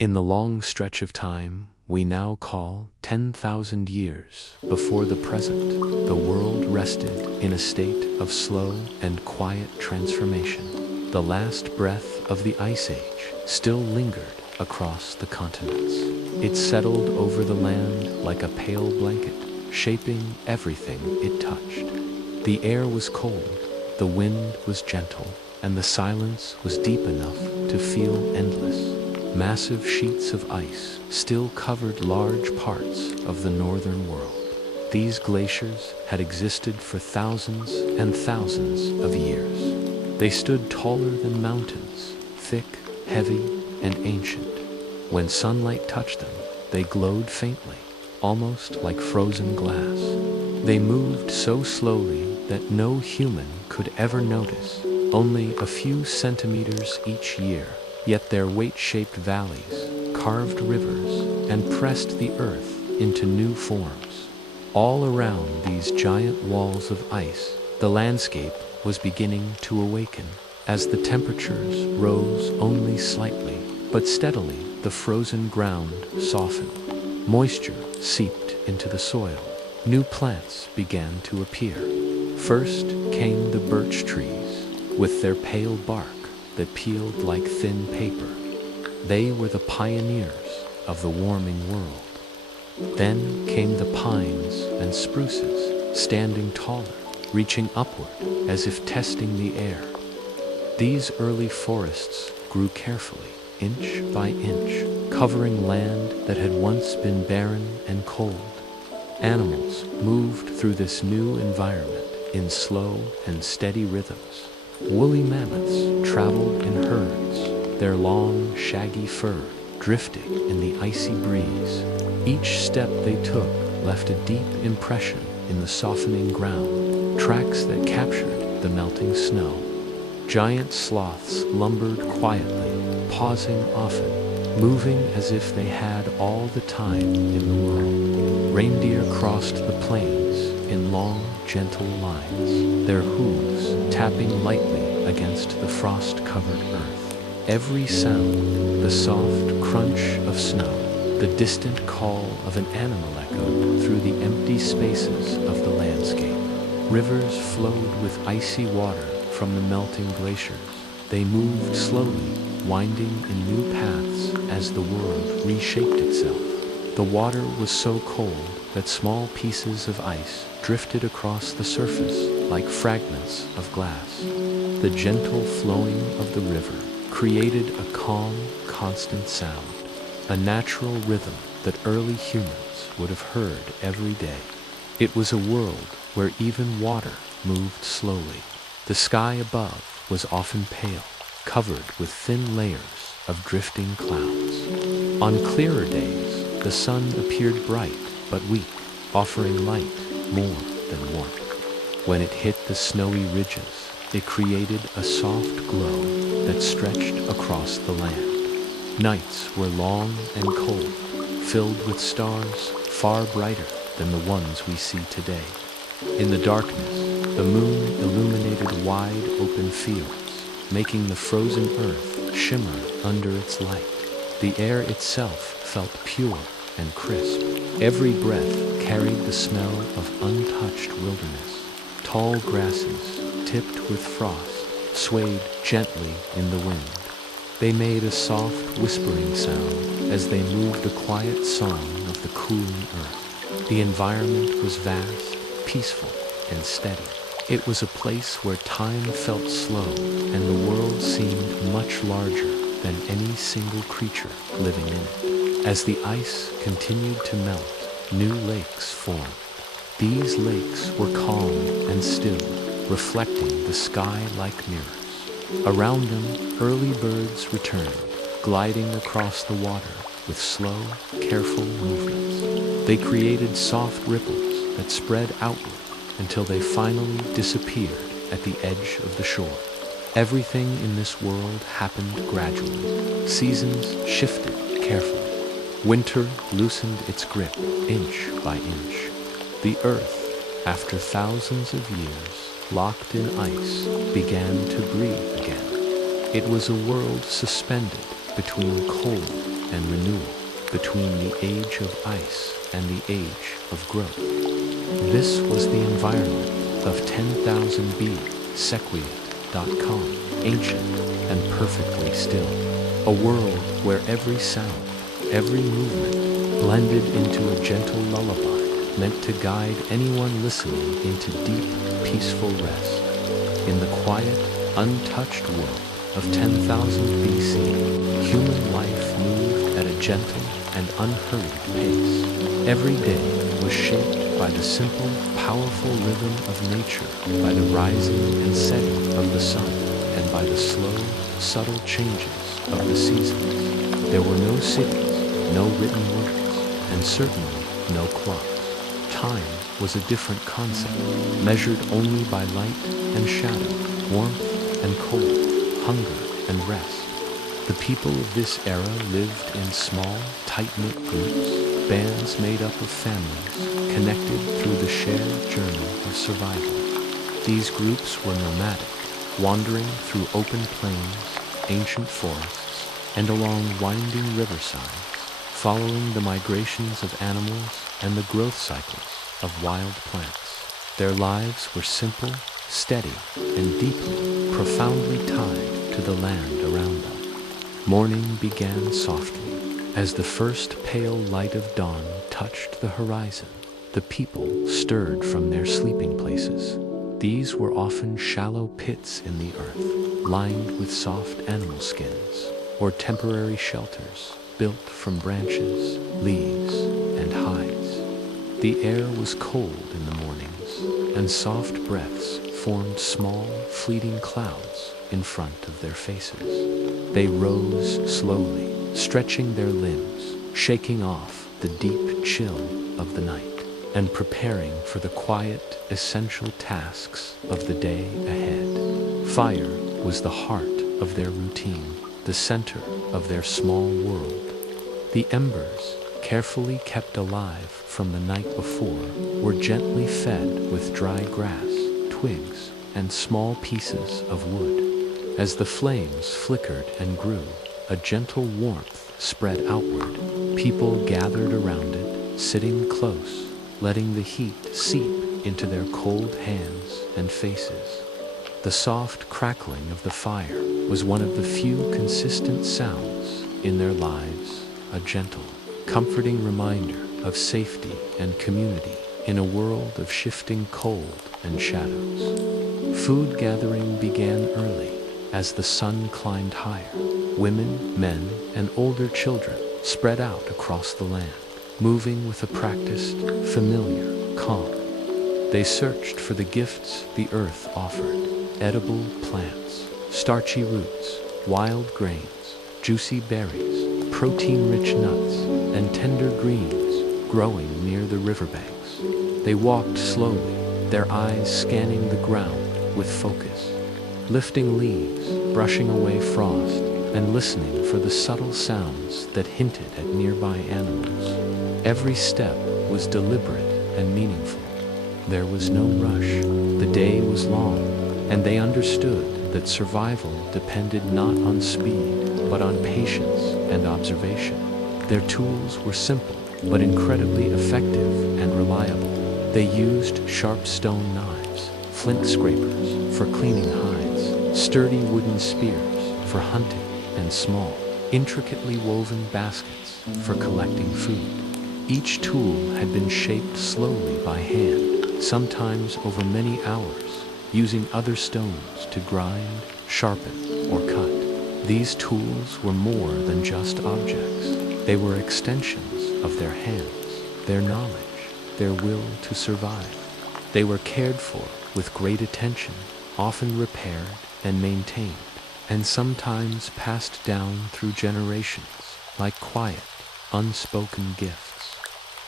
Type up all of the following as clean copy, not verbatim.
In the long stretch of time we now call 10,000 years before the present, the world rested in a state of slow and quiet transformation. The last breath of the Ice Age still lingered across the continents. It settled over the land like a pale blanket, shaping everything it touched. The air was cold, the wind was gentle, and the silence was deep enough to feel endless. Massive sheets of ice still covered large parts of the northern world. These glaciers had existed for thousands and thousands of years. They stood taller than mountains, thick, heavy, and ancient. When sunlight touched them, they glowed faintly, almost like frozen glass. They moved so slowly that no human could ever notice, only a few centimeters each year. Yet their weight-shaped valleys carved rivers and pressed the earth into new forms. All around these giant walls of ice, the landscape was beginning to awaken. As the temperatures rose only slightly, but steadily, the frozen ground softened. Moisture seeped into the soil. New plants began to appear. First came the birch trees, with their pale bark that peeled like thin paper. They were the pioneers of the warming world. Then came the pines and spruces, standing taller, reaching upward as if testing the air. These early forests grew carefully, inch by inch, covering land that had once been barren and cold. Animals moved through this new environment in slow and steady rhythms. Woolly mammoths traveled in herds, their long, shaggy fur drifting in the icy breeze. Each step they took left a deep impression in the softening ground, tracks that captured the melting snow. Giant sloths lumbered quietly, pausing often, moving as if they had all the time in the world. Reindeer crossed the plains in long, gentle lines, their hooves tapping lightly against the frost-covered earth. Every sound, the soft crunch of snow, the distant call of an animal echoed through the empty spaces of the landscape. Rivers flowed with icy water from the melting glaciers. They moved slowly, winding in new paths as the world reshaped itself. The water was so cold that small pieces of ice drifted across the surface like fragments of glass. The gentle flowing of the river created a calm, constant sound, a natural rhythm that early humans would have heard every day. It was a world where even water moved slowly. The sky above was often pale, covered with thin layers of drifting clouds. On clearer days, the sun appeared bright but weak, offering light more than warmth. When it hit the snowy ridges, it created a soft glow that stretched across the land. Nights were long and cold, filled with stars far brighter than the ones we see today. In the darkness, the moon illuminated wide open fields, making the frozen earth shimmer under its light. The air itself felt pure and crisp. Every breath carried the smell of untouched wilderness. Tall grasses, tipped with frost, swayed gently in the wind. They made a soft whispering sound as they moved a quiet song of the cooling earth. The environment was vast, peaceful, and steady. It was a place where time felt slow and the world seemed much larger than any single creature living in it. As the ice continued to melt, new lakes formed. These lakes were calm and still, reflecting the sky like mirrors. Around them, early birds returned, gliding across the water with slow, careful movements. They created soft ripples that spread outward until they finally disappeared at the edge of the shore. Everything in this world happened gradually. Seasons shifted carefully. Winter loosened its grip inch by inch. The earth, after thousands of years locked in ice, began to breathe again. It was a world suspended between cold and between the age of ice and the age of growth. This was the environment of 10,000 B, Sequiet.com, ancient and perfectly still. A world where every sound, every movement blended into a gentle lullaby meant to guide anyone listening into deep, peaceful rest. In the quiet, untouched world of 10,000 BC, human life moved at a gentle and unhurried pace. Every day was shaped by the simple, powerful rhythm of nature, by the rising and setting of the sun, and by the slow, subtle changes of the seasons. There were no cities, no written words, and certainly no clocks. Time was a different concept, measured only by light and shadow, warmth and cold, hunger and rest. The people of this era lived in small, tight-knit groups, bands made up of families, connected through the shared journey of survival. These groups were nomadic, wandering through open plains, ancient forests, and along winding riversides, following the migrations of animals and the growth cycles of wild plants. Their lives were simple, steady, and deeply, profoundly tied to the land around them. Morning began softly. As the first pale light of dawn touched the horizon, the people stirred from their sleeping places. These were often shallow pits in the earth, lined with soft animal skins, or temporary shelters built from branches, leaves, and hides. The air was cold in the mornings, and soft breaths formed small, fleeting clouds in front of their faces. They rose slowly, stretching their limbs, shaking off the deep chill of the night, and preparing for the quiet, essential tasks of the day ahead. Fire was the heart of their routine, the center of their small world. The embers, carefully kept alive from the night before, were gently fed with dry grass, twigs, and small pieces of wood. As the flames flickered and grew, a gentle warmth spread outward. People gathered around it, sitting close, letting the heat seep into their cold hands and faces. The soft crackling of the fire was one of the few consistent sounds in their lives, a gentle, comforting reminder of safety and community in a world of shifting cold and shadows. Food gathering began early as the sun climbed higher. Women, men, and older children spread out across the land, moving with a practiced, familiar calm. They searched for the gifts the earth offered: edible plants, starchy roots, wild grains, juicy berries, protein-rich nuts, and tender greens growing near the riverbanks. They walked slowly, their eyes scanning the ground with focus, lifting leaves, brushing away frost, and listening for the subtle sounds that hinted at nearby animals. Every step was deliberate and meaningful. There was no rush. The day was long, and they understood that survival depended not on speed, but on patience and observation. Their tools were simple, but incredibly effective and reliable. They used sharp stone knives, flint scrapers for cleaning hides, sturdy wooden spears for hunting, and small, intricately woven baskets for collecting food. Each tool had been shaped slowly by hand, sometimes over many hours, using other stones to grind, sharpen, or cut. These tools were more than just objects. They were extensions of their hands, their knowledge, their will to survive. They were cared for with great attention, often repaired and maintained, and sometimes passed down through generations like quiet, unspoken gifts.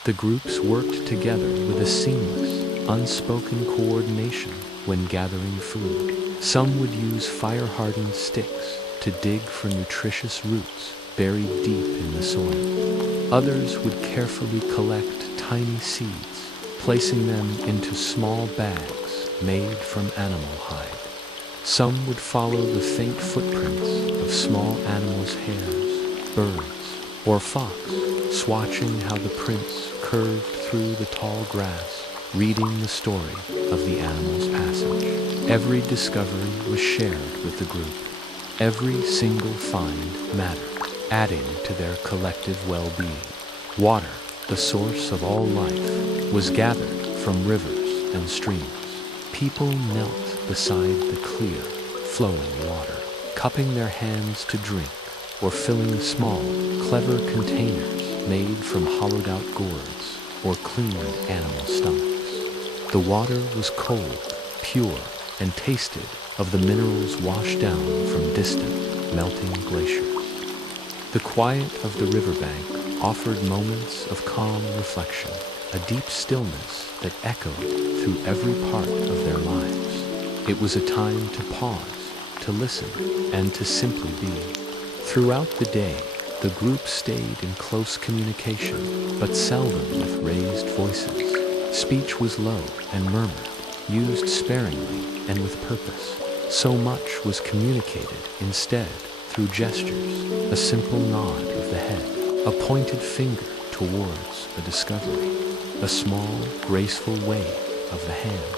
The groups worked together with a seamless, unspoken coordination when gathering food. Some would use fire-hardened sticks to dig for nutritious roots buried deep in the soil. Others would carefully collect tiny seeds, placing them into small bags made from animal hide. Some would follow the faint footprints of small animals' hairs, birds, or fox swatching how the prince curved through the tall grass, reading the story of the animal's passage. Every discovery was shared with the group. Every single find mattered, adding to their collective well-being. Water, the source of all life, was gathered from rivers and streams. People knelt beside the clear, flowing water, cupping their hands to drink, or filling small, clever containers made from hollowed-out gourds or cleaned animal stomachs. The water was cold, pure, and tasted of the minerals washed down from distant, melting glaciers. The quiet of the riverbank offered moments of calm reflection, a deep stillness that echoed through every part of their lives. It was a time to pause, to listen, and to simply be. Throughout the day, the group stayed in close communication, but seldom with raised voices. Speech was low and murmured, used sparingly and with purpose. So much was communicated instead through gestures, a simple nod of the head, a pointed finger towards a discovery, a small, graceful wave of the hand.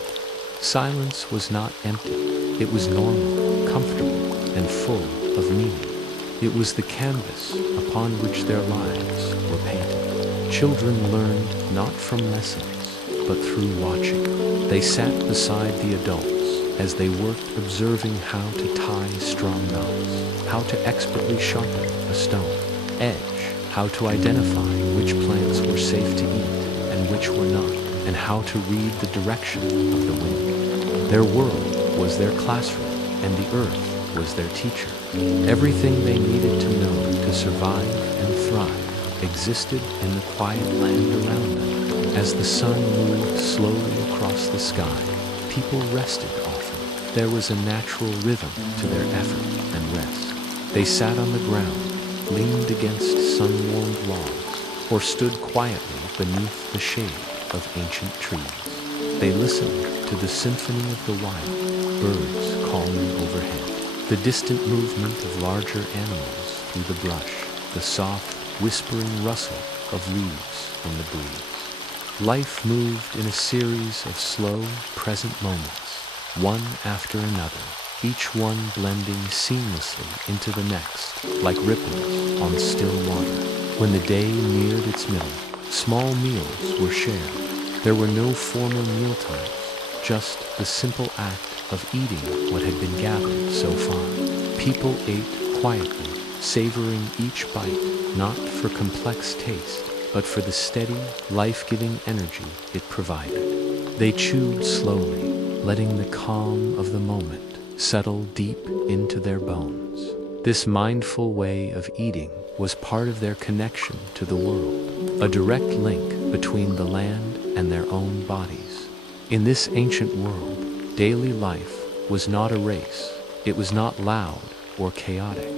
Silence was not empty. It was normal, comfortable, and full of meaning. It was the canvas upon which their lives were painted. Children learned not from lessons, but through watching. They sat beside the adults as they worked, observing how to tie strong knots, how to expertly sharpen a stone edge, how to identify which plants were safe to eat and which were not, and how to read the direction of the wind. Their world was their classroom, and the earth was their teacher. Everything they needed to know to survive and thrive existed in the quiet land around them. As the sun moved slowly across the sky, people rested often. There was a natural rhythm to their effort and rest. They sat on the ground, leaned against sun-warmed logs, or stood quietly beneath the shade of ancient trees. They listened to the symphony of the wild, birds calling overhead, the distant movement of larger animals through the brush, the soft, whispering rustle of leaves in the breeze. Life moved in a series of slow, present moments, one after another, each one blending seamlessly into the next, like ripples on still water. When the day neared its middle, small meals were shared. There were no formal mealtimes, just the simple act of eating what had been gathered so far. People ate quietly, savoring each bite, not for complex taste, but for the steady, life-giving energy it provided. They chewed slowly, letting the calm of the moment settle deep into their bones. This mindful way of eating was part of their connection to the world, a direct link between the land and their own bodies. In this ancient world, daily life was not a race. It was not loud or chaotic.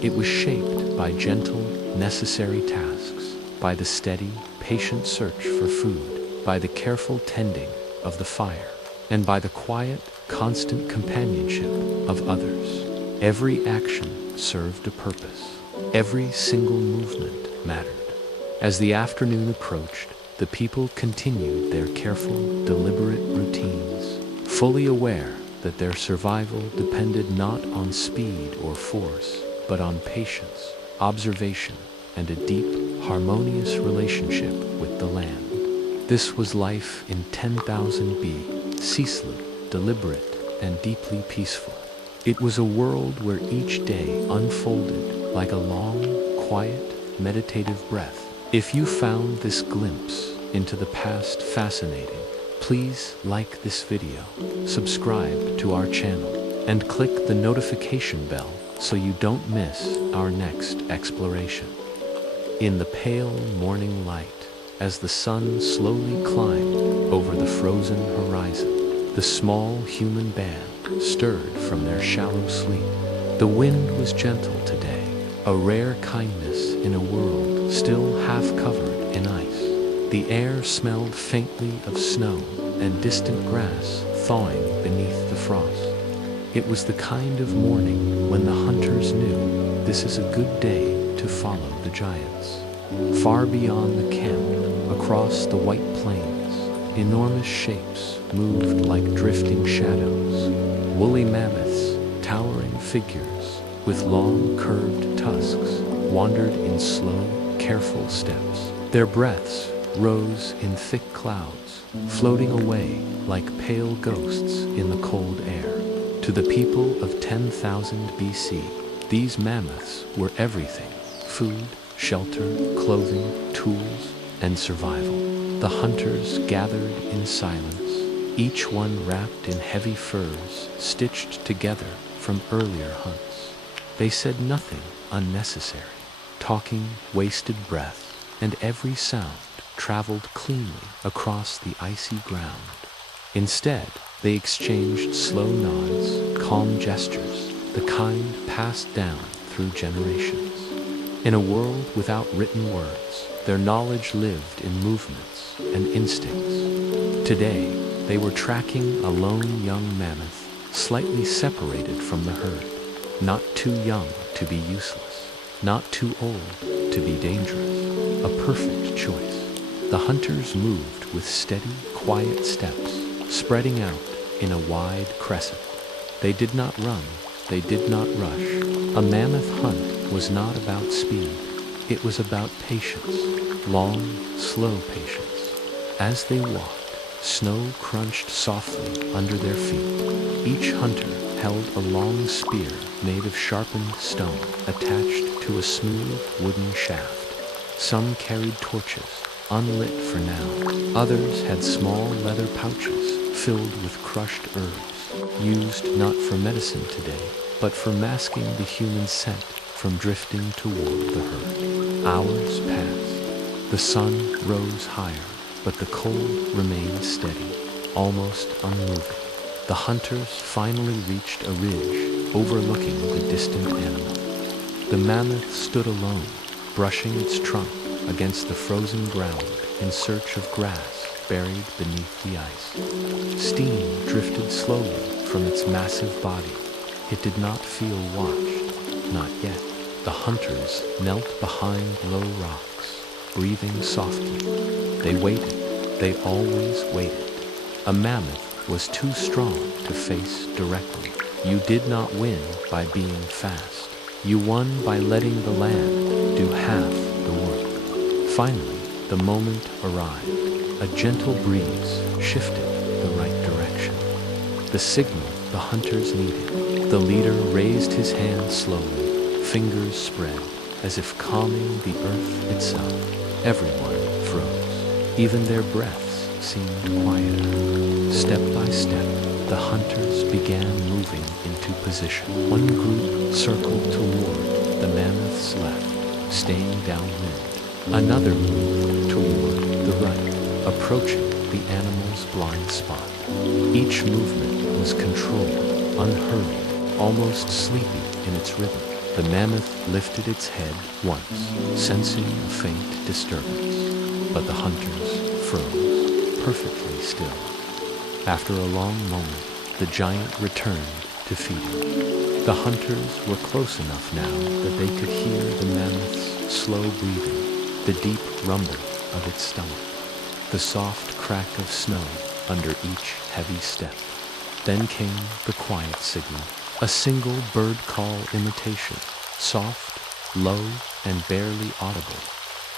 It was shaped by gentle, necessary tasks, by the steady, patient search for food, by the careful tending of the fire, and by the quiet, constant companionship of others. Every action served a purpose. Every single movement mattered. As the afternoon approached, the people continued their careful, deliberate routines, fully aware that their survival depended not on speed or force, but on patience, observation, and a deep, harmonious relationship with the land. This was life in 10,000 B, ceaseless, deliberate, and deeply peaceful. It was a world where each day unfolded like a long, quiet, meditative breath. If you found this glimpse into the past fascinating, please like this video, subscribe to our channel, and click the notification bell so you don't miss our next exploration. In the pale morning light, as the sun slowly climbed over the frozen horizon, the small human band stirred from their shallow sleep. The wind was gentle today, a rare kindness in a world still half covered in ice. The air smelled faintly of snow and distant grass thawing beneath the frost. It was the kind of morning when the hunters knew this is a good day to follow the giants. Far beyond the camp, across the white plains, enormous shapes moved like drifting shadows. Woolly mammoths, towering figures, with long curved tusks, wandered in slow, careful steps. Their breaths rose in thick clouds, floating away like pale ghosts in the cold air. To the people of 10,000 BC, these mammoths were everything: food, shelter, clothing, tools, and survival. The hunters gathered in silence, each one wrapped in heavy furs stitched together from earlier hunts. They said nothing unnecessary. Talking wasted breath, and every sound traveled cleanly across the icy ground. Instead, they exchanged slow nods, calm gestures, the kind passed down through generations. In a world without written words, their knowledge lived in movements and instincts. Today, they were tracking a lone young mammoth, slightly separated from the herd. Not too young to be useless, not too old to be dangerous. A perfect choice. The hunters moved with steady, quiet steps, spreading out in a wide crescent. They did not run, they did not rush. A mammoth hunt was not about speed. It was about patience, long, slow patience. As they walked, snow crunched softly under their feet. Each hunter held a long spear made of sharpened stone attached to a smooth wooden shaft. Some carried torches, unlit for now. Others had small leather pouches filled with crushed herbs, used not for medicine today, but for masking the human scent from drifting toward the herd. Hours passed. The sun rose higher, but the cold remained steady, almost unmoving. The hunters finally reached a ridge overlooking the distant animal. The mammoth stood alone, brushing its trunk against the frozen ground in search of grass buried beneath the ice. Steam drifted slowly from its massive body. It did not feel watched, not yet. The hunters knelt behind low rocks, breathing softly. They waited. They always waited. A mammoth was too strong to face directly. You did not win by being fast. You won by letting the land do half the work. Finally, the moment arrived. A gentle breeze shifted the right direction. The signal the hunters needed. The leader raised his hand slowly, fingers spread, as if calming the earth itself. Everyone froze. Even their breaths seemed quieter. Step by step, the hunters began moving into position. One group circled toward the mammoth's left, staying downwind. Another moved toward the right, approaching the animal's blind spot. Each movement was controlled, unhurried, almost sleepy in its rhythm. The mammoth lifted its head once, sensing a faint disturbance, but the hunters froze, perfectly still. After a long moment, the giant returned to feeding. The hunters were close enough now that they could hear the mammoth's slow breathing, the deep rumble of its stomach, the soft crack of snow under each heavy step. Then came the quiet signal, a single bird call imitation, soft, low, and barely audible.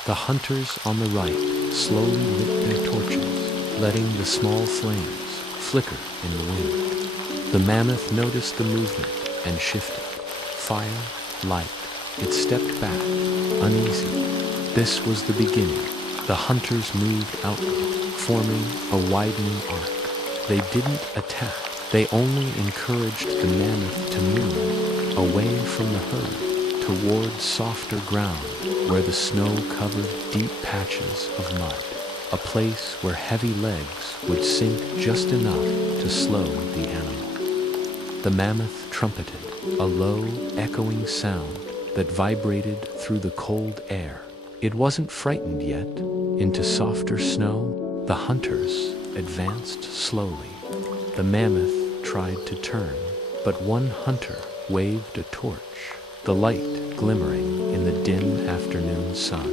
The hunters on the right slowly lit their torches, letting the small flames flicker in the wind. The mammoth noticed the movement and shifted. Fire, light, it stepped back, uneasy. This was the beginning. The hunters moved outward, forming a widening arc. They didn't attack. They only encouraged the mammoth to move, away from the herd, toward softer ground where the snow covered deep patches of mud, a place where heavy legs would sink just enough to slow the animal. The mammoth trumpeted, a low, echoing sound that vibrated through the cold air. It wasn't frightened yet. Into softer snow, the hunters advanced slowly. The mammoth tried to turn, but one hunter waved a torch, the light glimmering in the dim afternoon sun.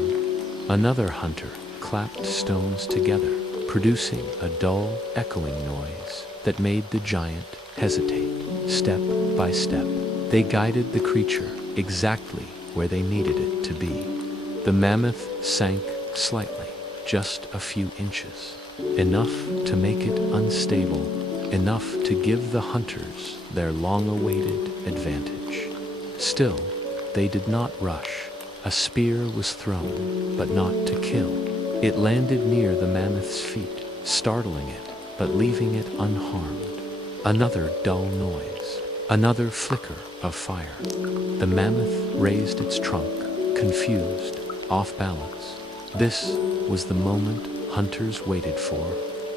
Another hunter clapped stones together, producing a dull, echoing noise that made the giant hesitate. Step by step, they guided the creature exactly where they needed it to be. The mammoth sank slightly, just a few inches, enough to make it unstable, enough to give the hunters their long-awaited advantage. Still, they did not rush. A spear was thrown, but not to kill. It landed near the mammoth's feet, startling it, but leaving it unharmed. Another dull noise, another flicker of fire. The mammoth raised its trunk, confused, off balance. This was the moment hunters waited for.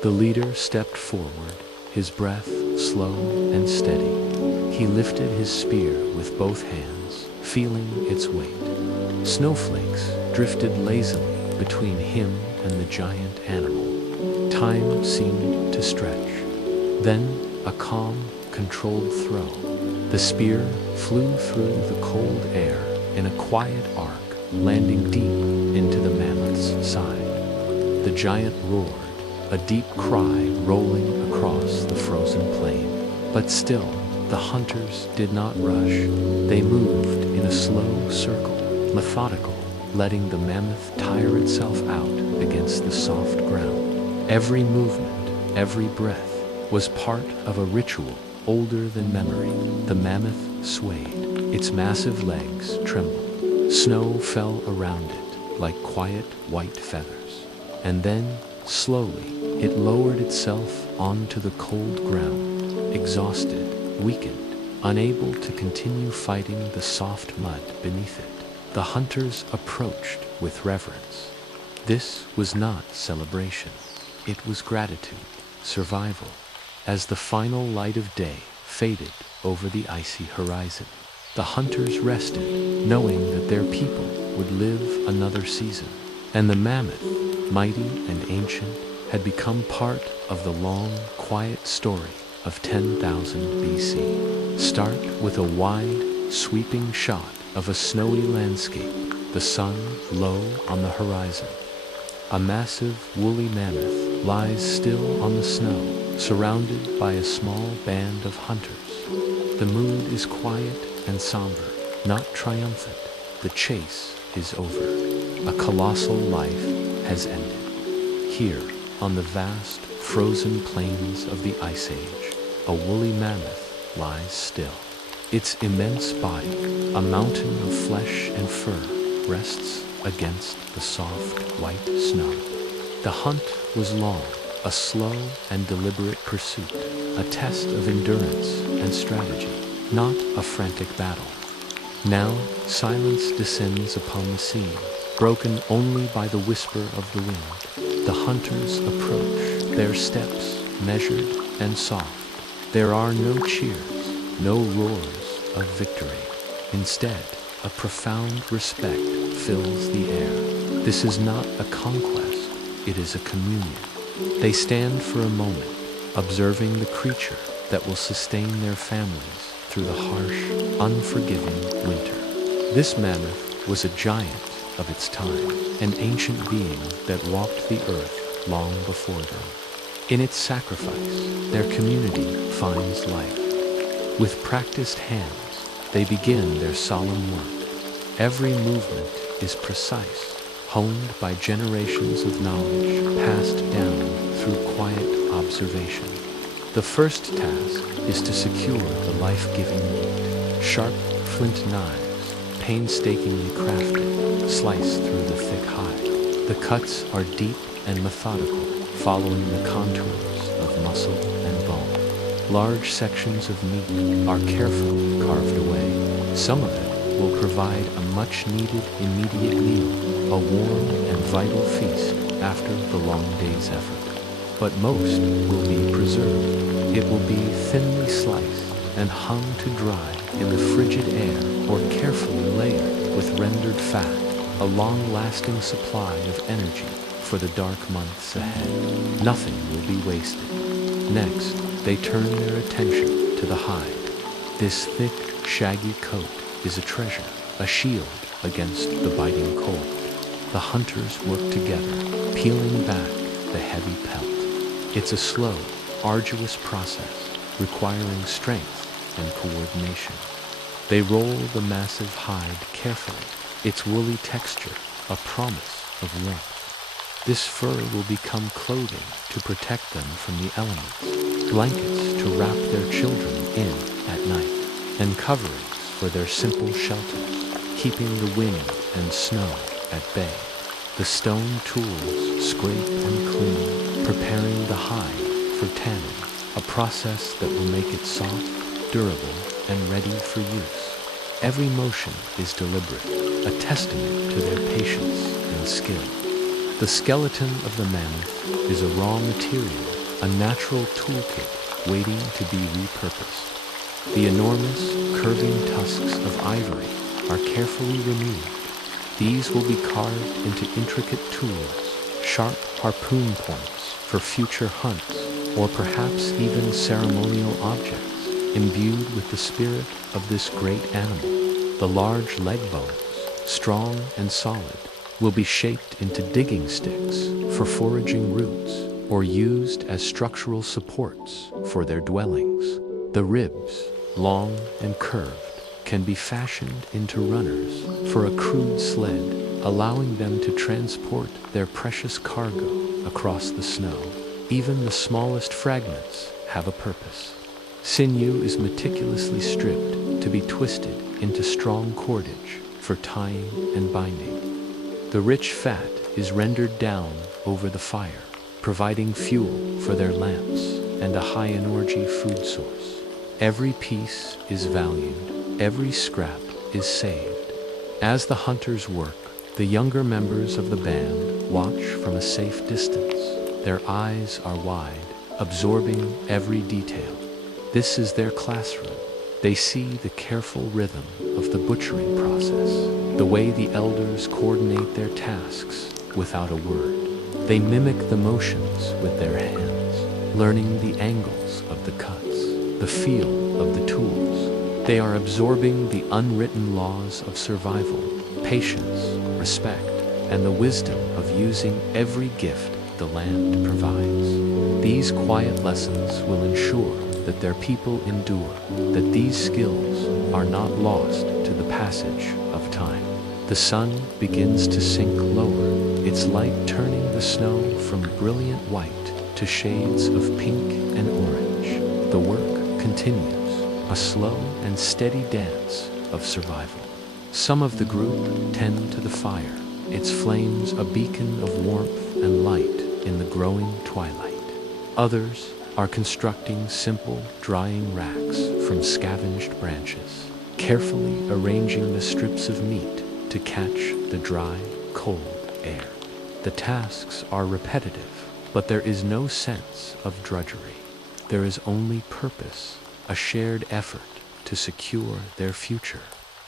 The leader stepped forward, his breath slow and steady. He lifted his spear with both hands, feeling its weight. Snowflakes drifted lazily between him and the giant animal. Time seemed to stretch. Then a calm, controlled throw. The spear flew through the cold air in a quiet arc, landing deep into the mammoth's side. The giant roared, a deep cry rolling across the frozen plain. But still, the hunters did not rush. They moved in a slow circle, methodical, letting the mammoth tire itself out against the soft ground. Every movement, every breath, was part of a ritual older than memory. The mammoth swayed, its massive legs trembled. Snow fell around it like quiet white feathers. And then, slowly, it lowered itself onto the cold ground, exhausted, weakened, unable to continue fighting the soft mud beneath it. The hunters approached with reverence. This was not celebration. It was gratitude, survival. As the final light of day faded over the icy horizon, the hunters rested, knowing that their people would live another season. And the mammoth, mighty and ancient, had become part of the long, quiet story of 10,000 BC. Start with a wide, sweeping shot of a snowy landscape, the sun low on the horizon. A massive, woolly mammoth lies still on the snow, surrounded by a small band of hunters. The mood is quiet and somber, not triumphant. The chase is over. A colossal life has ended. Here, on the vast, frozen plains of the Ice Age, a woolly mammoth lies still. Its immense body, a mountain of flesh and fur, rests against the soft, white snow. The hunt was long, a slow and deliberate pursuit, a test of endurance and strategy, not a frantic battle. Now, silence descends upon the scene, broken only by the whisper of the wind. The hunters approach, their steps measured and soft. There are no cheers, no roars of victory. Instead, a profound respect fills the air. This is not a conquest, it is a communion. They stand for a moment, observing the creature that will sustain their families through the harsh, unforgiving winter. This mammoth was a giant of its time, an ancient being that walked the earth long before them. In its sacrifice, their community finds life. With practiced hands, they begin their solemn work. Every movement is precise, honed by generations of knowledge passed down through quiet observation. The first task is to secure the life-giving meat. Sharp flint knives, painstakingly crafted, slice through the thick hide. The cuts are deep and methodical, following the contours of muscle and bone. Large sections of meat are carefully carved away. Some of it will provide a much-needed immediate meal, a warm and vital feast after the long day's effort. But most will be preserved. It will be thinly sliced and hung to dry in the frigid air or carefully layered with rendered fat, a long-lasting supply of energy for the dark months ahead. Nothing will be wasted. Next, they turn their attention to the hide. This thick, shaggy coat is a treasure, a shield against the biting cold. the hunters work together, peeling back the heavy pelt. It's a slow, arduous process, requiring strength and coordination. They roll the massive hide carefully, its woolly texture a promise of warmth. This fur will become clothing to protect them from the elements, blankets to wrap their children in at night, and coverings for their simple shelters, keeping the wind and snow at bay. The stone tools scrape and clean, preparing the hide for tanning, a process that will make it soft, durable, and ready for use. Every motion is deliberate, a testament to their patience and skill. The skeleton of the mammoth is a raw material, a natural toolkit waiting to be repurposed. The enormous, curving tusks of ivory are carefully removed. These will be carved into intricate tools, sharp harpoon points for future hunts, or perhaps even ceremonial objects, imbued with the spirit of this great animal. The large leg bones, strong and solid, will be shaped into digging sticks for foraging roots, or used as structural supports for their dwellings. The ribs, long and curved, can be fashioned into runners for a crude sled, allowing them to transport their precious cargo across the snow. Even the smallest fragments have a purpose. Sinew is meticulously stripped to be twisted into strong cordage for tying and binding. The rich fat is rendered down over the fire, providing fuel for their lamps and a high-energy food source. Every piece is valued, every scrap is saved. As the hunters work, the younger members of the band watch from a safe distance. Their eyes are wide, absorbing every detail. This is their classroom. They see the careful rhythm of the butchering process, the way the elders coordinate their tasks without a word. They mimic the motions with their hands, learning the angles of the cuts, the feel of the tools. They are absorbing the unwritten laws of survival, patience, respect, and the wisdom of using every gift the land provides. These quiet lessons will ensure that their people endure, that these skills are not lost to the passage of time. The sun begins to sink lower, its light turning the snow from brilliant white to shades of pink and orange. The work continues, a slow and steady dance of survival. Some of the group tend to the fire, its flames a beacon of warmth and light in the growing twilight. Others are constructing simple drying racks from scavenged branches, carefully arranging the strips of meat to catch the dry, cold air. The tasks are repetitive, but there is no sense of drudgery. There is only purpose, a shared effort to secure their future.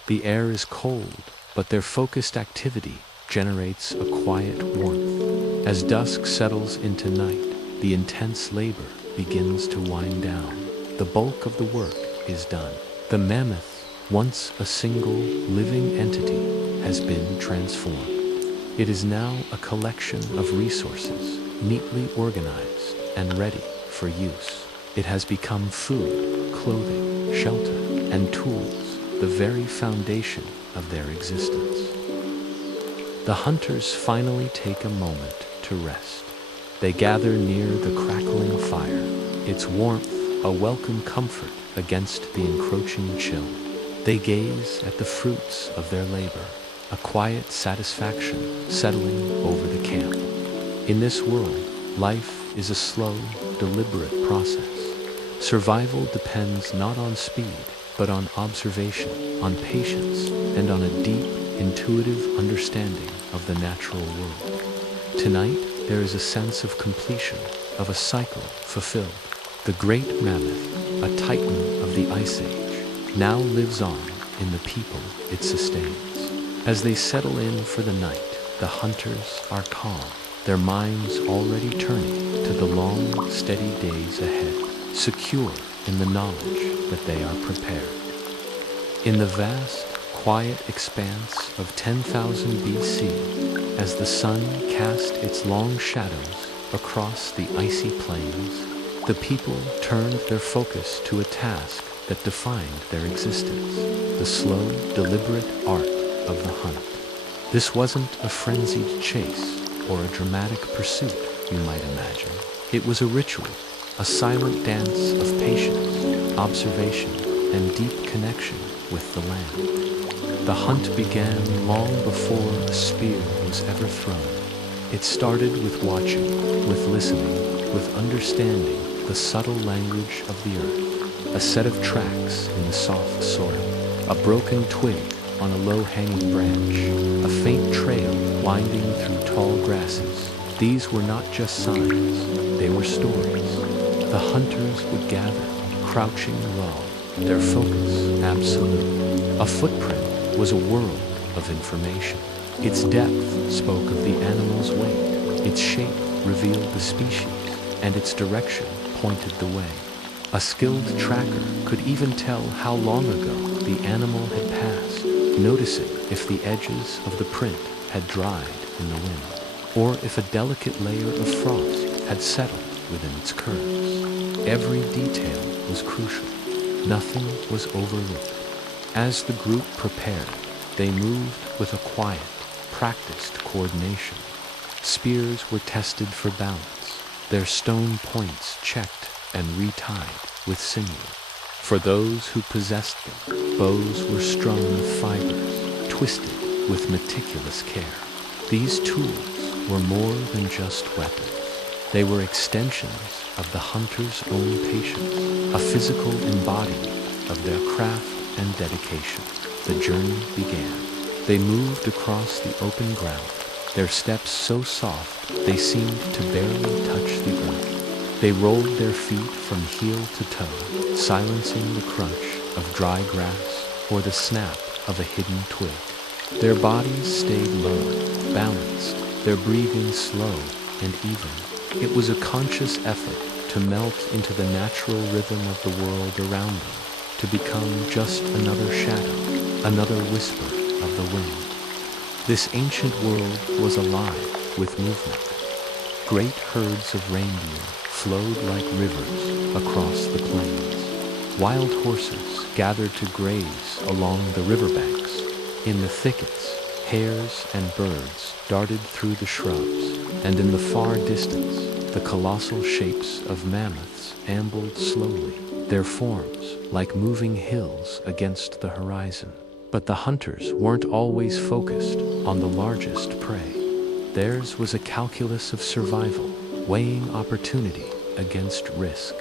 The air is cold, but their focused activity generates a quiet warmth. As dusk settles into night, the intense labor begins to wind down. The bulk of the work is done. The mammoth, once a single living entity, has been transformed. It is now a collection of resources, neatly organized and ready for use. It has become food, clothing, shelter, and tools, the very foundation of their existence. The hunters finally take a moment to rest. They gather near the crackling fire, its warmth a welcome comfort against the encroaching chill. They gaze at the fruits of their labor, a quiet satisfaction settling over the camp. In this world, life is a slow, deliberate process. Survival depends not on speed, but on observation, on patience, and on a deep, intuitive understanding of the natural world. Tonight, there is a sense of completion, of a cycle fulfilled. The great mammoth, a titan of the Ice Age, now lives on in the people it sustains. As they settle in for the night, the hunters are calm, their minds already turning to the long, steady days ahead, secure in the knowledge that they are prepared. In the vast, quiet expanse of 10,000 BC, As the sun cast its long shadows across the icy plains, the people turned their focus to a task that defined their existence, the slow, deliberate art of the hunt. This wasn't a frenzied chase or a dramatic pursuit, you might imagine. It was a ritual, a silent dance of patience, observation, and deep connection with the land. The hunt began long before a spear was ever thrown. It started with watching, with listening, with understanding the subtle language of the earth. A set of tracks in the soft soil, a broken twig on a low-hanging branch, a faint trail winding through tall grasses. These were not just signs, they were stories. The hunters would gather, crouching low, their focus absolute. A footprint was a world of information. Its depth spoke of the animal's weight, its shape revealed the species, and its direction pointed the way. A skilled tracker could even tell how long ago the animal had passed, noticing if the edges of the print had dried in the wind, or if a delicate layer of frost had settled within its curves. Every detail was crucial. Nothing was overlooked. As the group prepared, they moved with a quiet, practiced coordination. Spears were tested for balance, their stone points checked and retied with sinew. For those who possessed them, bows were strung with fibers, twisted with meticulous care. These tools were more than just weapons. They were extensions of the hunter's own patience, a physical embodiment of their craft and dedication. The journey began. They moved across the open ground, their steps so soft they seemed to barely touch the earth. They rolled their feet from heel to toe, silencing the crunch of dry grass or the snap of a hidden twig. Their bodies stayed low, balanced, their breathing slow and even. It was a conscious effort to melt into the natural rhythm of the world around them, to become just another shadow, another whisper of the wind. This ancient world was alive with movement. Great herds of reindeer flowed like rivers across the plains. Wild horses gathered to graze along the riverbanks. In the thickets, hares and birds darted through the shrubs, and in the far distance, the colossal shapes of mammoths ambled slowly, their forms like moving hills against the horizon. But the hunters weren't always focused on the largest prey. Theirs was a calculus of survival, weighing opportunity against risk.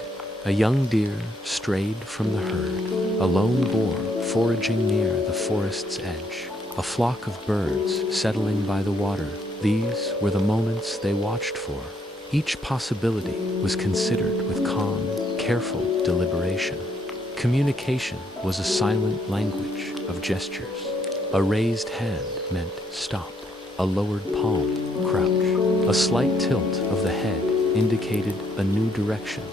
A young deer strayed from the herd, a lone boar foraging near the forest's edge, a flock of birds settling by the water. These were the moments they watched for. Each possibility was considered with calm, careful deliberation. Communication was a silent language of gestures. A raised hand meant stop. A lowered palm, crouch. A slight tilt of the head indicated a new direction.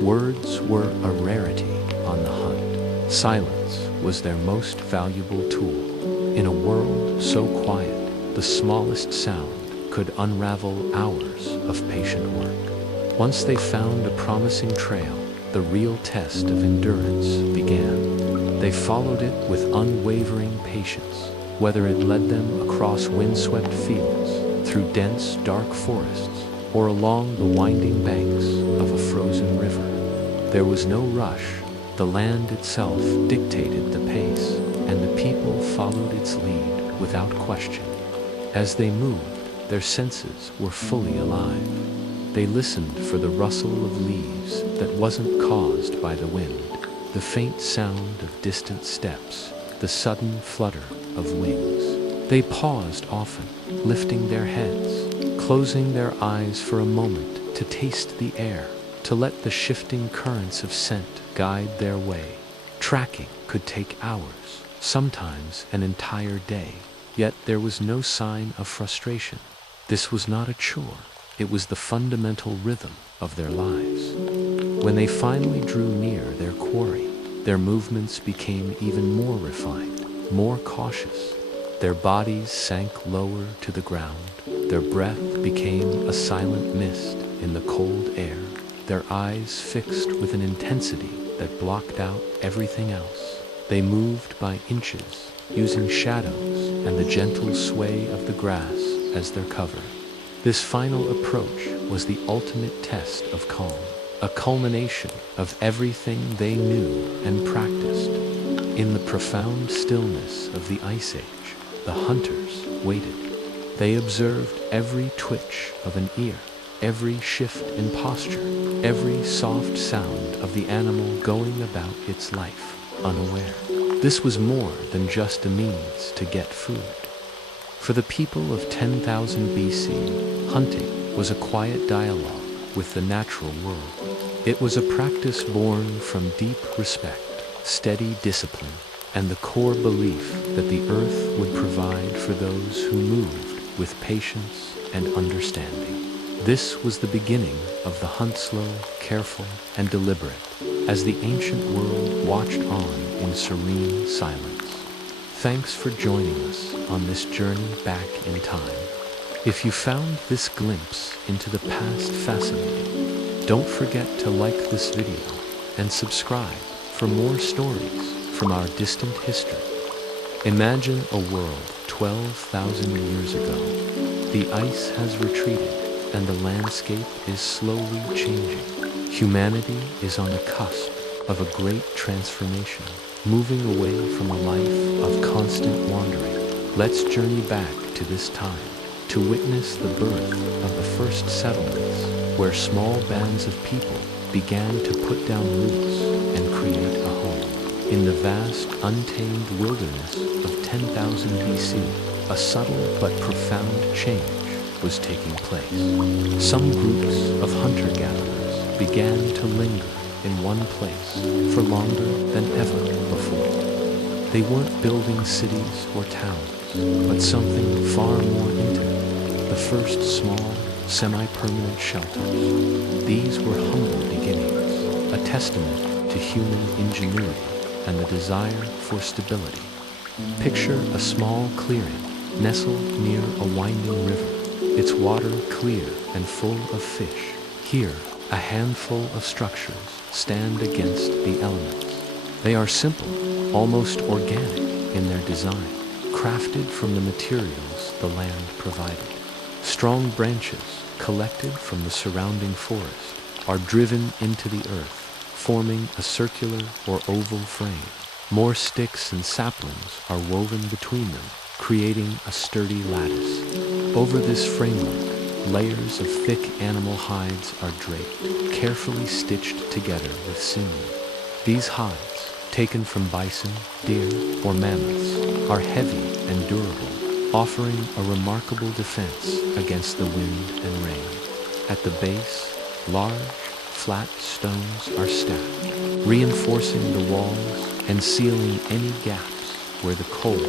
Words were a rarity on the hunt. Silence was their most valuable tool. In a world so quiet, the smallest sound could unravel hours of patient work. Once they found a promising trail, the real test of endurance began. They followed it with unwavering patience, whether it led them across windswept fields, through dense, dark forests, or along the winding banks of a frozen river. There was no rush. The land itself dictated the pace, and the people followed its lead without question. As they moved, their senses were fully alive. They listened for the rustle of leaves that wasn't caused by the wind, the faint sound of distant steps, the sudden flutter of wings. They paused often, lifting their heads, closing their eyes for a moment to taste the air, to let the shifting currents of scent guide their way. Tracking could take hours, sometimes an entire day, yet there was no sign of frustration. This was not a chore. It was the fundamental rhythm of their lives. When they finally drew near their quarry, their movements became even more refined, more cautious. Their bodies sank lower to the ground, Their breath became a silent mist in the cold air, their eyes fixed with an intensity that blocked out everything else. They moved by inches, using shadows and the gentle sway of the grass as their cover. This final approach was the ultimate test of calm, a culmination of everything they knew and practiced. In the profound stillness of the Ice Age, the hunters waited. They observed every twitch of an ear, every shift in posture, every soft sound of the animal going about its life, unaware. This was more than just a means to get food. For the people of 10,000 BC, hunting was a quiet dialogue with the natural world. It was a practice born from deep respect, steady discipline, and the core belief that the earth would provide for those who moved with patience and understanding. This was the beginning of the hunt, slow, careful, and deliberate, as the ancient world watched on in serene silence. Thanks for joining us on this journey back in time. If you found this glimpse into the past fascinating, don't forget to like this video and subscribe for more stories from our distant history. Imagine a world 12,000 years ago. The ice has retreated and the landscape is slowly changing. Humanity is on the cusp of a great transformation, moving away from a life of constant wandering. Let's journey back to this time to witness the birth of the first settlements, where small bands of people began to put down roots and create a home. In the vast, untamed wilderness of 10,000 BC, a subtle but profound change was taking place. Some groups of hunter-gatherers began to linger in one place for longer than ever before. They weren't building cities or towns, but something far more intimate, the first small, semi-permanent shelters. These were humble beginnings, a testament to human ingenuity and the desire for stability. Picture a small clearing nestled near a winding river, its water clear and full of fish. Here, a handful of structures stand against the elements. They are simple, almost organic in their design, crafted from the materials the land provided. Strong branches, collected from the surrounding forest, are driven into the earth, forming a circular or oval frame. More sticks and saplings are woven between them, creating a sturdy lattice. Over this framework, layers of thick animal hides are draped, carefully stitched together with sinew. These hides, taken from bison, deer, or mammoths, are heavy and durable, offering a remarkable defense against the wind and rain. At the base, large, flat stones are stacked, reinforcing the walls and sealing any gaps where the cold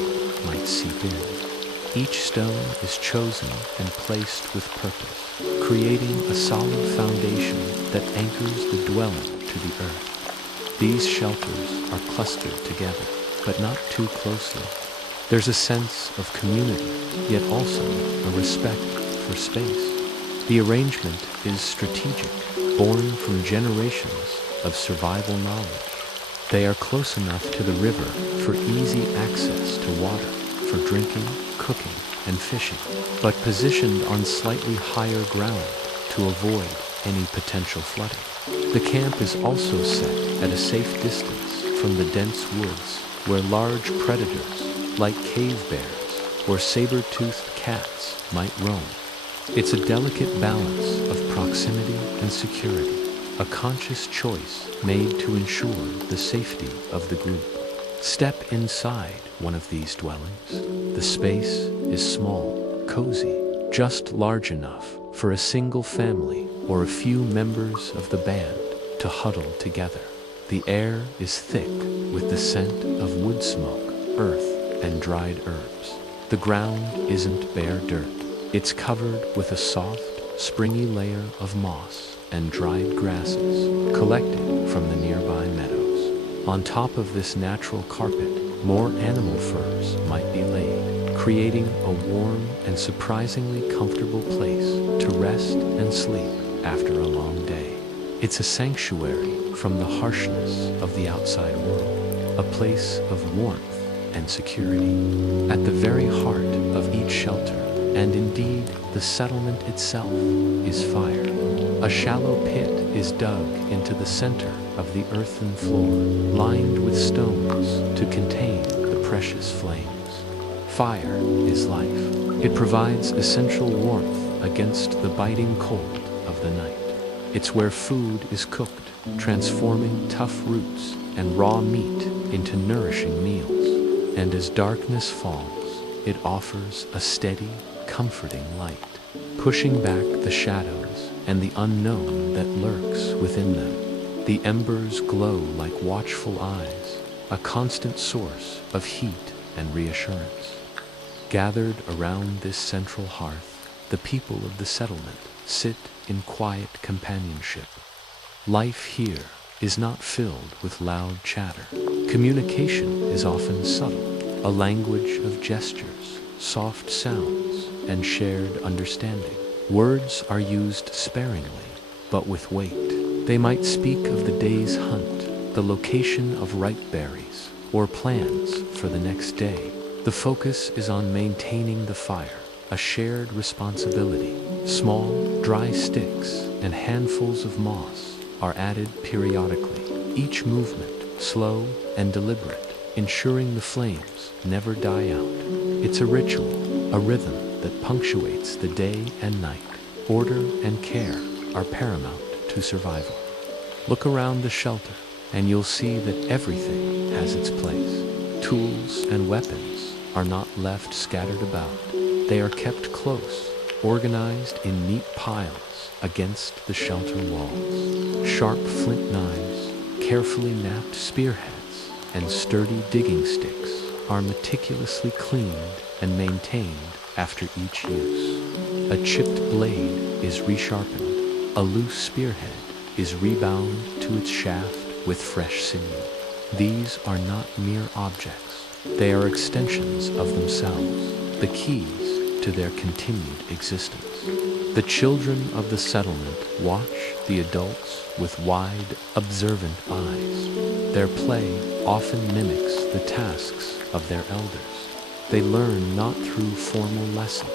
might seep in. Each stone is chosen and placed with purpose, creating a solid foundation that anchors the dwelling to the earth. These shelters are clustered together, but not too closely. There's a sense of community, yet also a respect for space. The arrangement is strategic, born from generations of survival knowledge. They are close enough to the river for easy access to water, for drinking, cooking, and fishing, but positioned on slightly higher ground to avoid any potential flooding. The camp is also set at a safe distance from the dense woods, where large predators, like cave bears or saber-toothed cats, might roam. It's a delicate balance of proximity and security, a conscious choice made to ensure the safety of the group. Step inside one of these dwellings. The space is small, cozy, just large enough for a single family or a few members of the band to huddle together. The air is thick with the scent of wood smoke, earth, and dried herbs. The ground isn't bare dirt. It's covered with a soft, springy layer of moss and dried grasses collected from the nearby meadows. On top of this natural carpet, more animal furs might be laid, creating a warm and surprisingly comfortable place to rest and sleep after a long day. It's a sanctuary from the harshness of the outside world, a place of warmth and security. At the very heart of each shelter, and indeed the settlement itself, is fire. A shallow pit is dug into the center of the earthen floor, lined with stones to contain the precious flames. Fire is life. It provides essential warmth against the biting cold of the night. It's where food is cooked, transforming tough roots and raw meat into nourishing meals. And as darkness falls, it offers a steady, comforting light, pushing back the shadows and the unknown that lurks within them. The embers glow like watchful eyes, a constant source of heat and reassurance. Gathered around this central hearth, the people of the settlement sit in quiet companionship. Life here is not filled with loud chatter. Communication is often subtle, a language of gestures, soft sounds, and shared understanding. Words are used sparingly, but with weight. They might speak of the day's hunt, the location of ripe berries, or plans for the next day. The focus is on maintaining the fire, a shared responsibility. Small, dry sticks and handfuls of moss are added periodically, each movement slow and deliberate, ensuring the flames never die out. It's a ritual, a rhythm that punctuates the day and night. Order and care are paramount to survival. Look around the shelter, and you'll see that everything has its place. Tools and weapons are not left scattered about. They are kept close, organized in neat piles against the shelter walls. Sharp flint knives, carefully napped spearheads, and sturdy digging sticks are meticulously cleaned and maintained after each use. A chipped blade is resharpened. A loose spearhead is rebound to its shaft with fresh sinew. These are not mere objects. They are extensions of themselves, the keys to their continued existence. The children of the settlement watch the adults with wide, observant eyes. Their play often mimics the tasks of their elders. They learn not through formal lessons,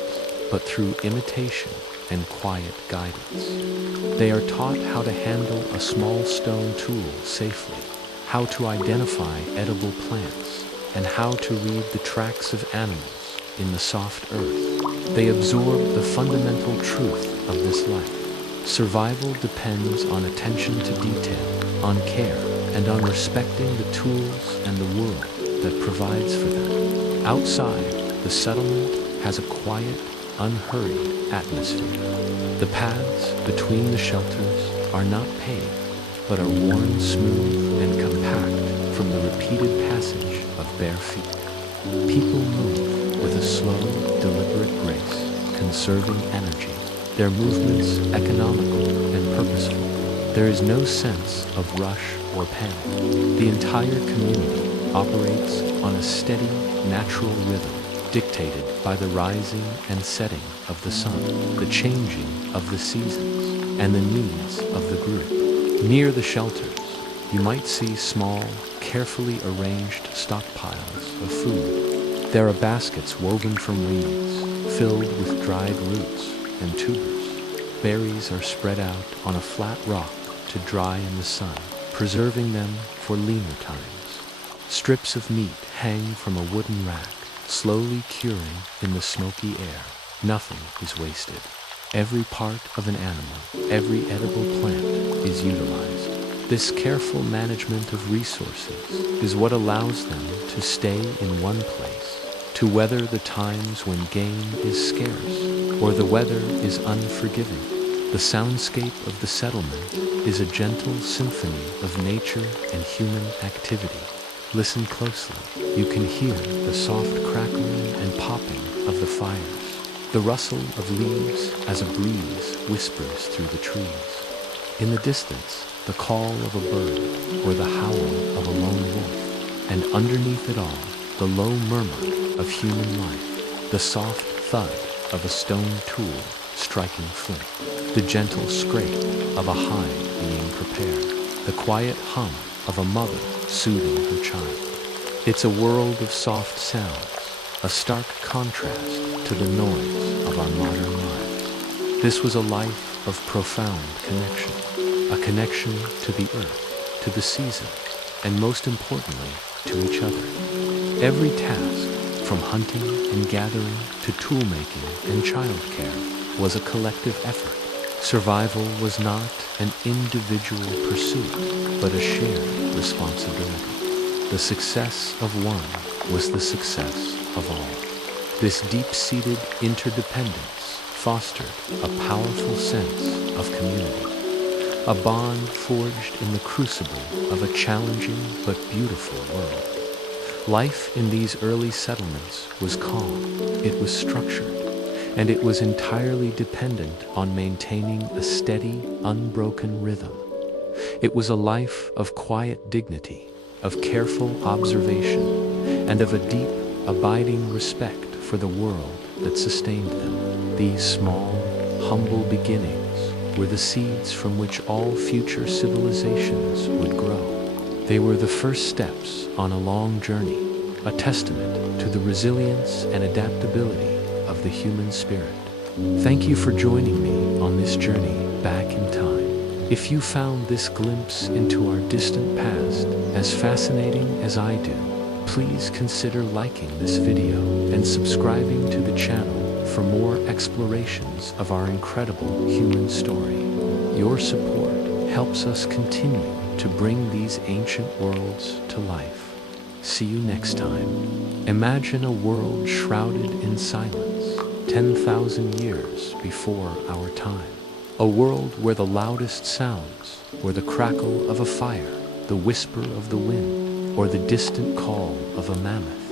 but through imitation and quiet guidance. They are taught how to handle a small stone tool safely, how to identify edible plants, and how to read the tracks of animals in the soft earth. They absorb the fundamental truth of this life. Survival depends on attention to detail, on care, and on respecting the tools and the world that provides for them. Outside, the settlement has a quiet, unhurried atmosphere. The paths between the shelters are not paved, but are worn smooth and compact from the repeated passage of bare feet. People move with a slow, deliberate grace, conserving energy, their movements economical and purposeful. There is no sense of rush or panic. The entire community operates on a steady, natural rhythm, dictated by the rising and setting of the sun, the changing of the seasons, and the needs of the group. Near the shelters, you might see small, carefully arranged stockpiles of food. There are baskets woven from reeds, filled with dried roots and tubers. Berries are spread out on a flat rock to dry in the sun, preserving them for leaner times. Strips of meat hang from a wooden rack, slowly curing in the smoky air. Nothing is wasted. Every part of an animal, every edible plant is utilized. This careful management of resources is what allows them to stay in one place, to weather the times when game is scarce or the weather is unforgiving. The soundscape of the settlement is a gentle symphony of nature and human activity. Listen closely. You can hear the soft crackling and popping of the fires, the rustle of leaves as a breeze whispers through the trees. In the distance, the call of a bird or the howl of a lone wolf, and underneath it all, the low murmur of human life. the soft thud of a stone tool striking flint, the gentle scrape of a hide being prepared, the quiet hum of a mother soothing her child. It's a world of soft sounds, a stark contrast to the noise of our modern lives. This was a life of profound connection, a connection to the earth, to the seasons, and most importantly, to each other. Every task, from hunting and gathering to tool-making and childcare, was a collective effort. Survival was not an individual pursuit, but a shared responsibility. The success of one was the success of all. This deep-seated interdependence fostered a powerful sense of community, a bond forged in the crucible of a challenging but beautiful world. Life in these early settlements was calm, it was structured, and it was entirely dependent on maintaining a steady, unbroken rhythm. It was a life of quiet dignity, of careful observation, and of a deep, abiding respect for the world that sustained them. These small, humble beginnings were the seeds from which all future civilizations would grow. They were the first steps on a long journey, a testament to the resilience and adaptability of the human spirit. Thank you for joining me on this journey back in time. If you found this glimpse into our distant past as fascinating as I do, please consider liking this video and subscribing to the channel for more explorations of our incredible human story. Your support helps us continue to bring these ancient worlds to life. See you next time. Imagine a world shrouded in silence, 10,000 years before our time. A world where the loudest sounds were the crackle of a fire, the whisper of the wind, or the distant call of a mammoth.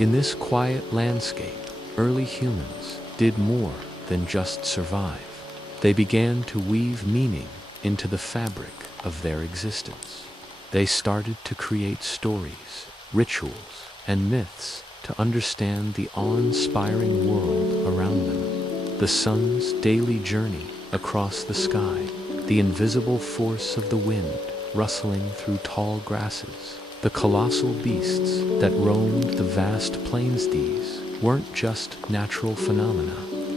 In this quiet landscape, early humans did more than just survive. They began to weave meaning into the fabric of their existence. They started to create stories, rituals, and myths to understand the awe-inspiring world around them. The sun's daily journey across the sky, the invisible force of the wind rustling through tall grasses, the colossal beasts that roamed the vast plains. These weren't just natural phenomena,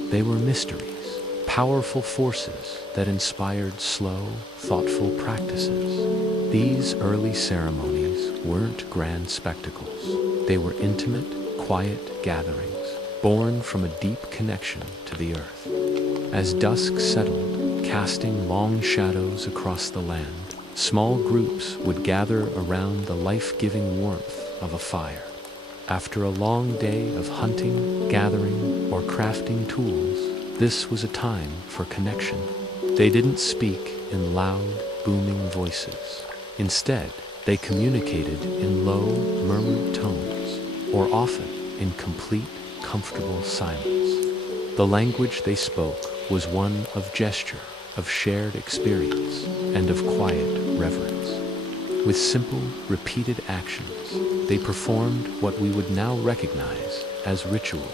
they were mysteries, powerful forces that inspired slow, thoughtful practices. These early ceremonies weren't grand spectacles. They were intimate, quiet gatherings, born from a deep connection to the earth. As dusk settled, casting long shadows across the land, small groups would gather around the life-giving warmth of a fire. After a long day of hunting, gathering, or crafting tools, this was a time for connection. They didn't speak in loud, booming voices. Instead, they communicated in low, murmured tones, or often in complete, comfortable silence. The language they spoke was one of gesture, of shared experience, and of quiet reverence. With simple, repeated actions, they performed what we would now recognize as rituals.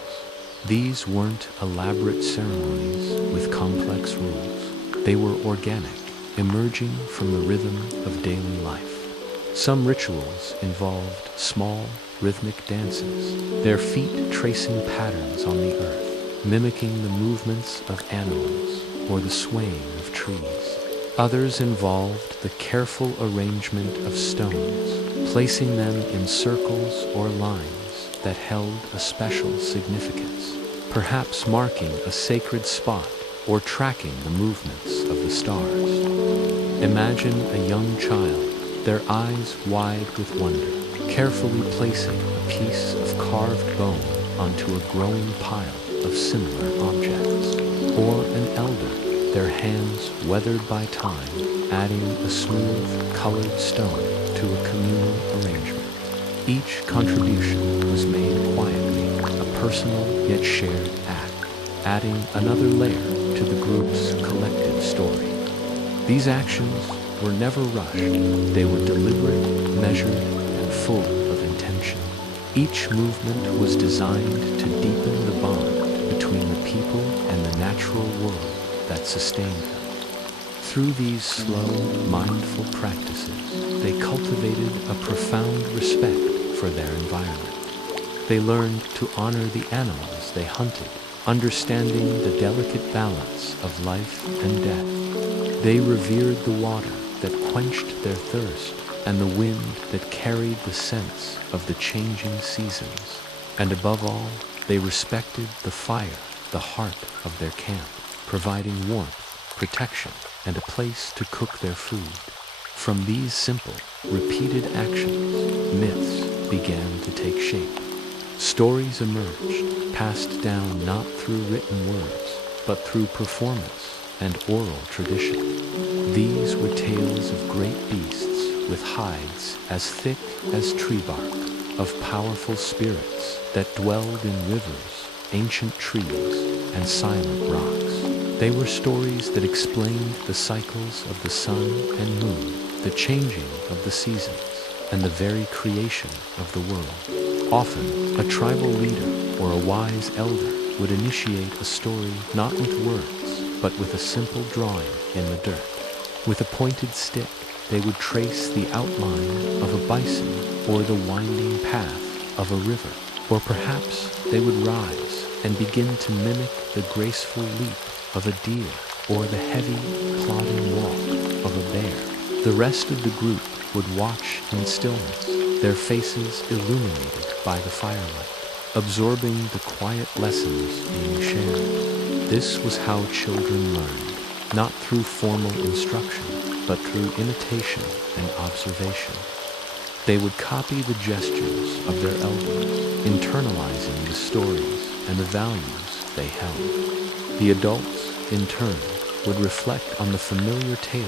These weren't elaborate ceremonies with complex rules. They were organic, emerging from the rhythm of daily life. Some rituals involved small, rhythmic dances, their feet tracing patterns on the earth, mimicking the movements of animals or the swaying of trees. Others involved the careful arrangement of stones, placing them in circles or lines that held a special significance, perhaps marking a sacred spot or tracking the movements of the stars. Imagine a young child, their eyes wide with wonder, carefully placing a piece of carved bone onto a growing pile of similar objects, or an elder, their hands weathered by time, adding a smooth, colored stone to a communal arrangement. Each contribution was made quietly, a personal yet shared act, adding another layer to the group's collective story. These actions were never rushed. They were deliberate, measured, and full of intention. Each movement was designed to deepen the bond between the people and the natural world that sustained them. Through these slow, mindful practices, they cultivated a profound respect for their environment. They learned to honor the animals they hunted, understanding the delicate balance of life and death. They revered the water that quenched their thirst and the wind that carried the sense of the changing seasons. And above all, they respected the fire, the heart of their camp, providing warmth, protection, and a place to cook their food. From these simple, repeated actions, myths began to take shape. Stories emerged, passed down not through written words, but through performance and oral tradition. These were tales of great beasts with hides as thick as tree bark, of powerful spirits that dwelled in rivers, ancient trees, and silent rocks. They were stories that explained the cycles of the sun and moon, the changing of the seasons, and the very creation of the world. Often, a tribal leader or a wise elder would initiate a story not with words, but with a simple drawing in the dirt. With a pointed stick, they would trace the outline of a bison or the winding path of a river. Or perhaps they would rise and begin to mimic the graceful leap of a deer or the heavy, plodding walk of a bear. The rest of the group would watch in stillness, their faces illuminated by the firelight, absorbing the quiet lessons being shared. This was how children learned, not through formal instruction, but through imitation and observation. They would copy the gestures of their elders, internalizing the stories and the values they held. The adults, in turn, would reflect on the familiar tales,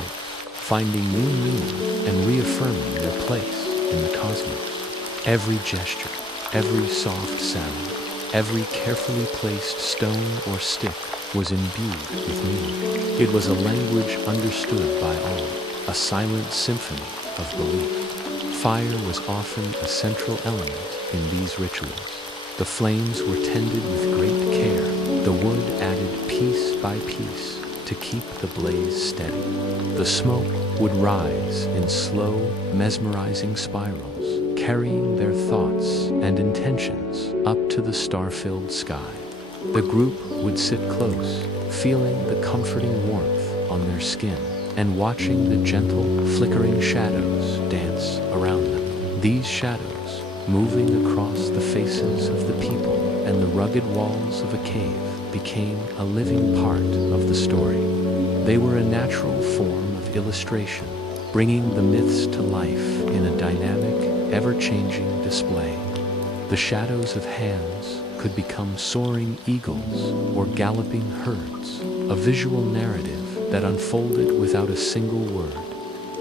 finding new meaning and reaffirming their place in the cosmos. Every gesture, every soft sound, every carefully placed stone or stick was imbued with meaning. It was a language understood by all, a silent symphony of belief. Fire was often a central element in these rituals. The flames were tended with great care, the wood added piece by piece to keep the blaze steady. The smoke would rise in slow, mesmerizing spirals, carrying their thoughts and intentions up to the star-filled sky. The group would sit close, feeling the comforting warmth on their skin and watching the gentle, flickering shadows dance around them. These shadows, moving across the faces of the people and the rugged walls of a cave, became a living part of the story. They were a natural form of illustration, bringing the myths to life in a dynamic, ever-changing display. The shadows of hands could become soaring eagles or galloping herds, a visual narrative that unfolded without a single word.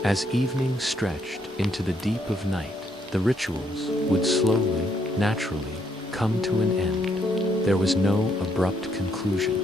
As evening stretched into the deep of night, the rituals would slowly, naturally, come to an end. There was no abrupt conclusion.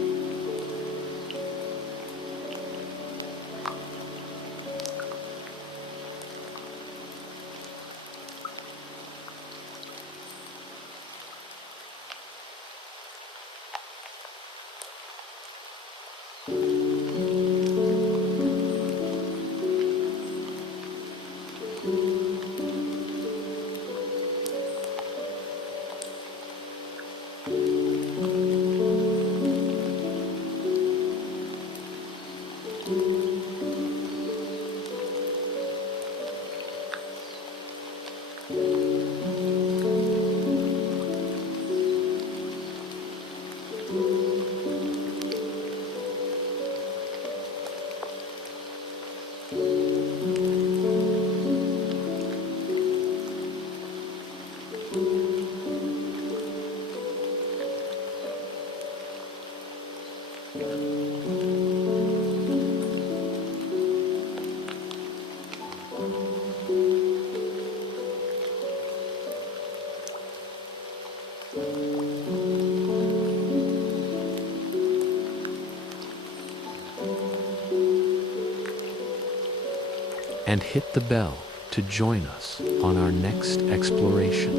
And hit the bell to join us on our next exploration.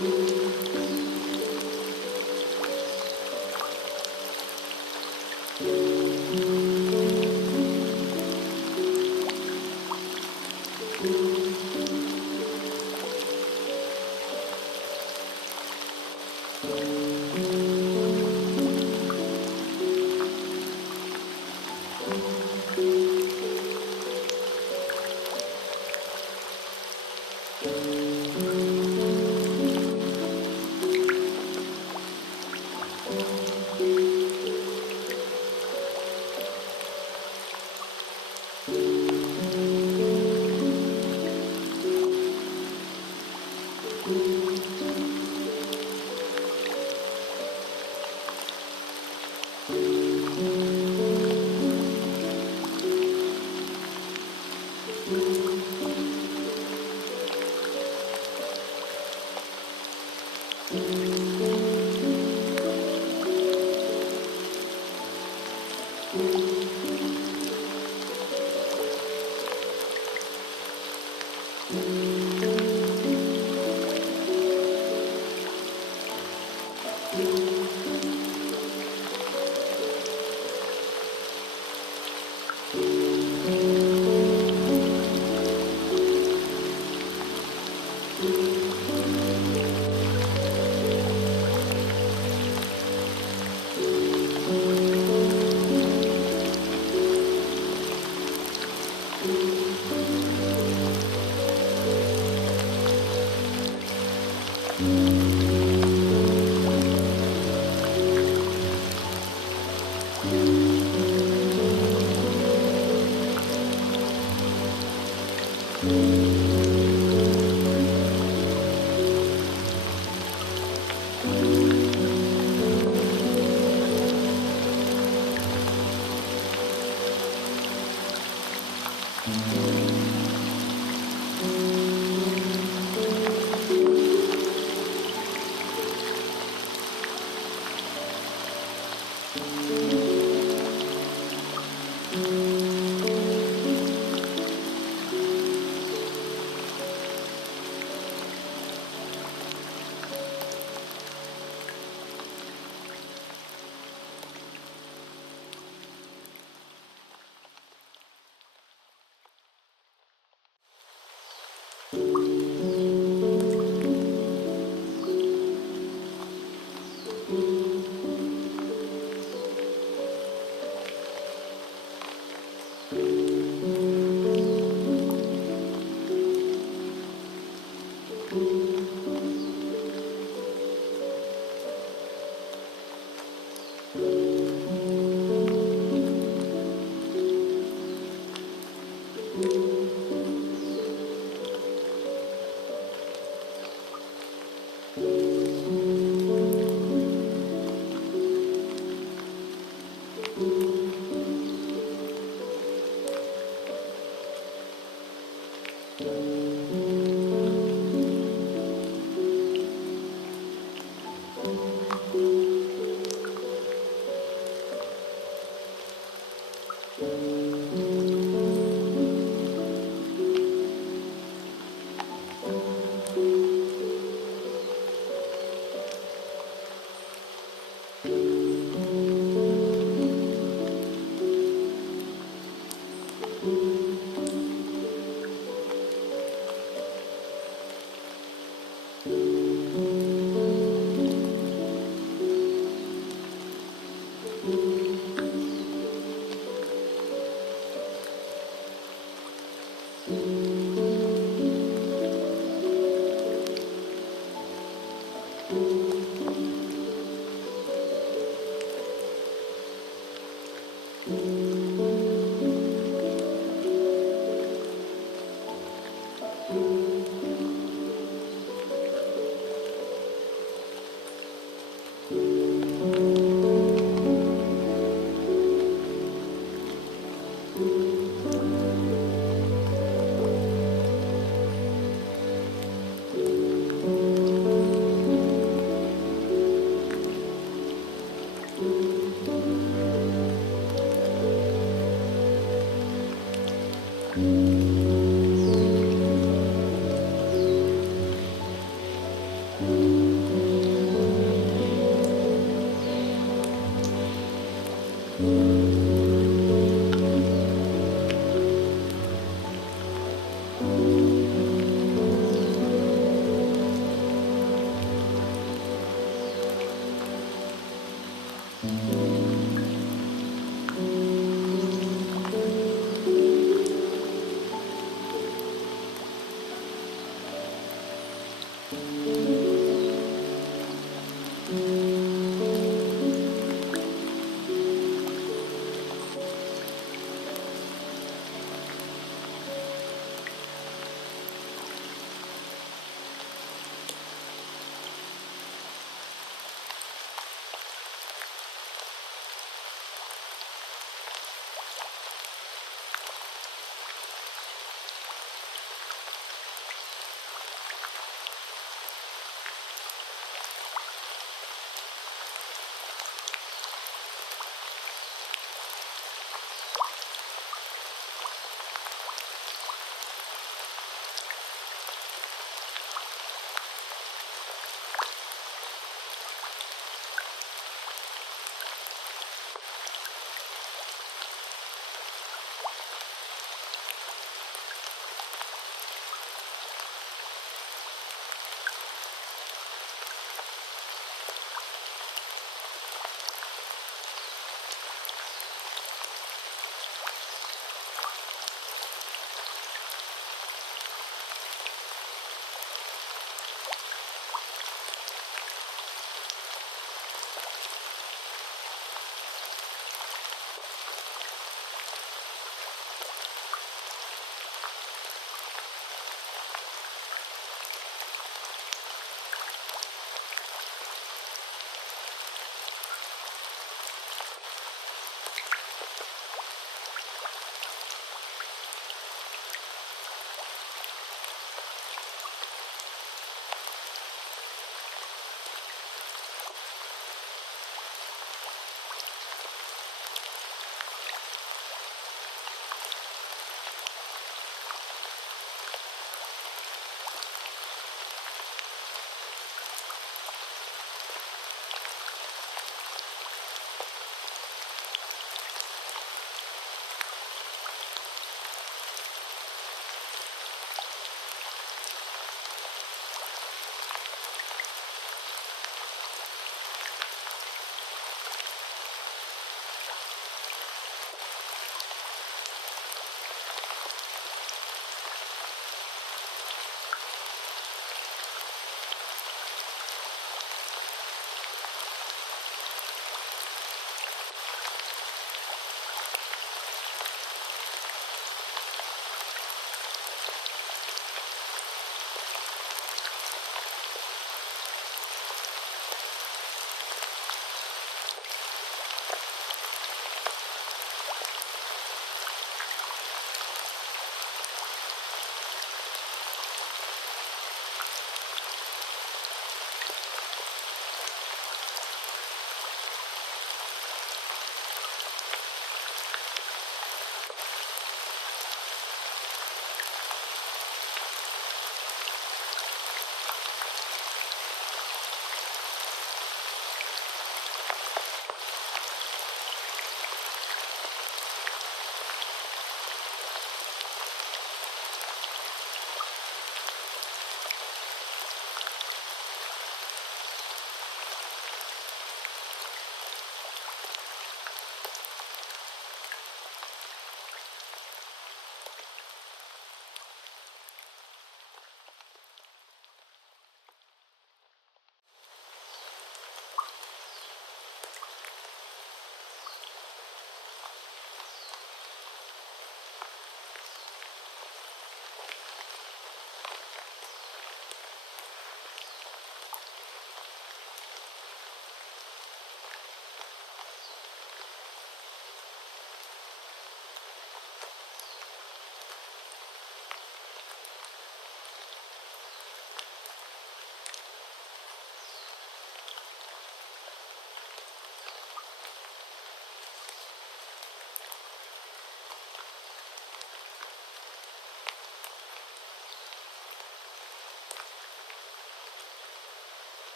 you.